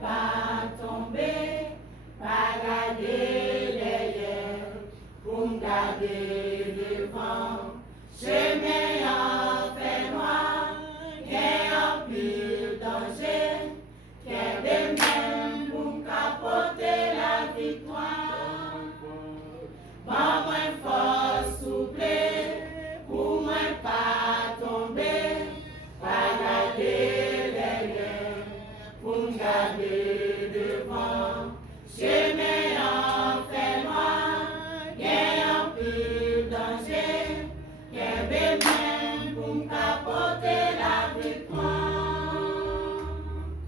pas tomber, pas garder derrière, pour me garder devant. Chemin en fait noir, gain en pile danger, qu'est de même pour me capoter la victoire. Pas moins fort souple, pour moi pas tomber, pas garder derrière, pour me garder devant. Chemin en fait noir, gain en pile danger, qu'est de même pour me capoter la victoire.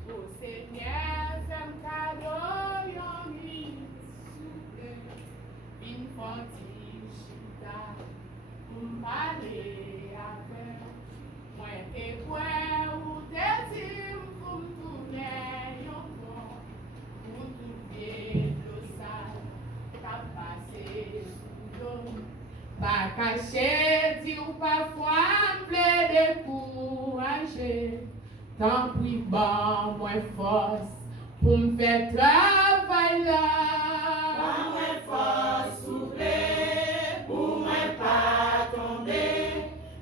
Au Seigneur, fais-moi cadeau, yon nuit souple, une fantine chita, pour m'aller avec. Moi, t'es point ou t'es tim, pour m'tourner yon bon, pour m'trouver l'eau sale, t'as passé sous l'eau. Pas caché, dit ou parfois, m'plaît décourager. Tant pis, bon, moins force, pour me faire travail là. Pas moins fort souple, pour moi pas tomber,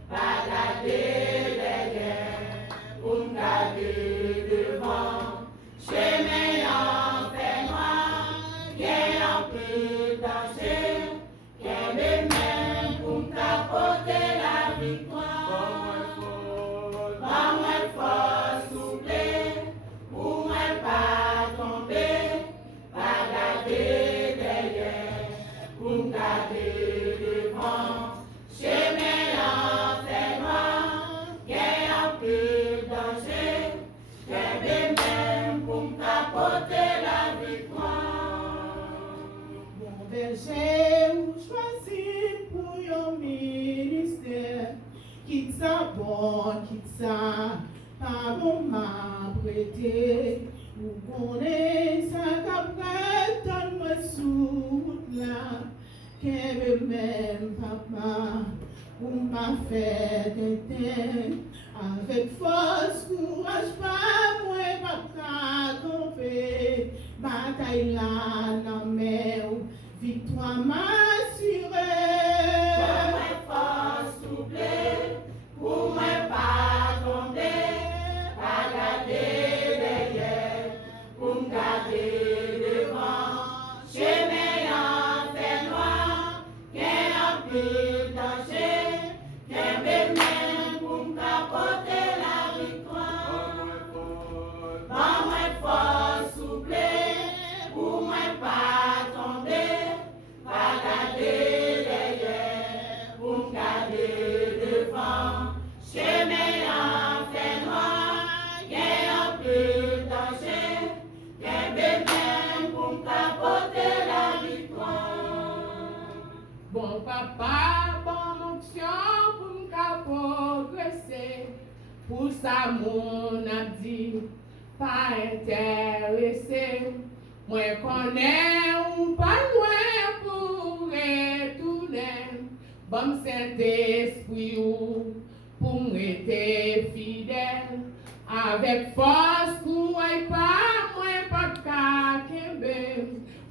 pas garder derrière, pour me garder devant. Chemin en fait noir, gain en pile danger, qu'est de même pour me capoter la victoire. Pas moins fort souple, pour moi pas tomber, pas garder derrière, pour me garder devant. Chemin en fait noir, gain en pile danger, qu'est de même pour me capoter la victoire. Mon berger ou choisi pour yon ministère, quitte ça bon, quitte ça pas bon m'a prêté. Ou connaît ça qu'après donne-moi sous là, qu'elle même papa, ou m'a fait d'éteindre. Avec force, courage, pas moi, pas tomber. Bataille là, dans mer, victoire m'assurée. Pas moins fort souple, pour moi pas tomber, pas garder derrière, pour me garder devant. Chemin en fait noir, gain en pile danger, qu'est de même pour me capoter la victoire. Pas moins fort souple, pour moi pas tomber, pas garder derrière, pour me garder devant. Chemin en fait noir, gain en pile danger, qu'est de même pour me capoter la victoire. Bon papa, bon onction pour me progresser. Pour ça, mon a dit, pas intéressé. Moi, connais ou pas loin pour retourner. Bon Saint-Esprit ou pour m'être fidèle. Avec force, pour pas, moi, pas qu'à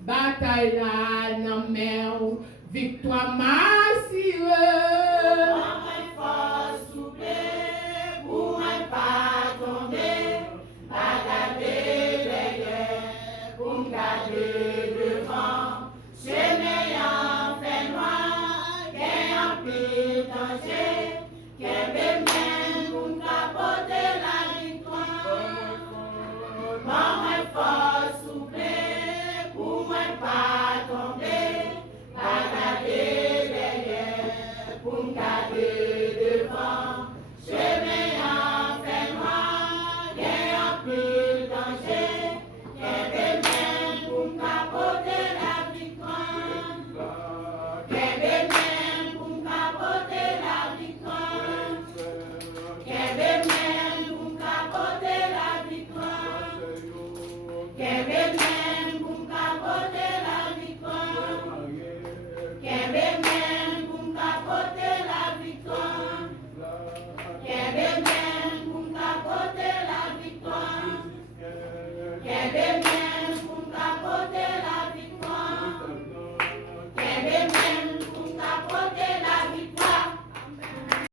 Bataille là, non, mais victoire,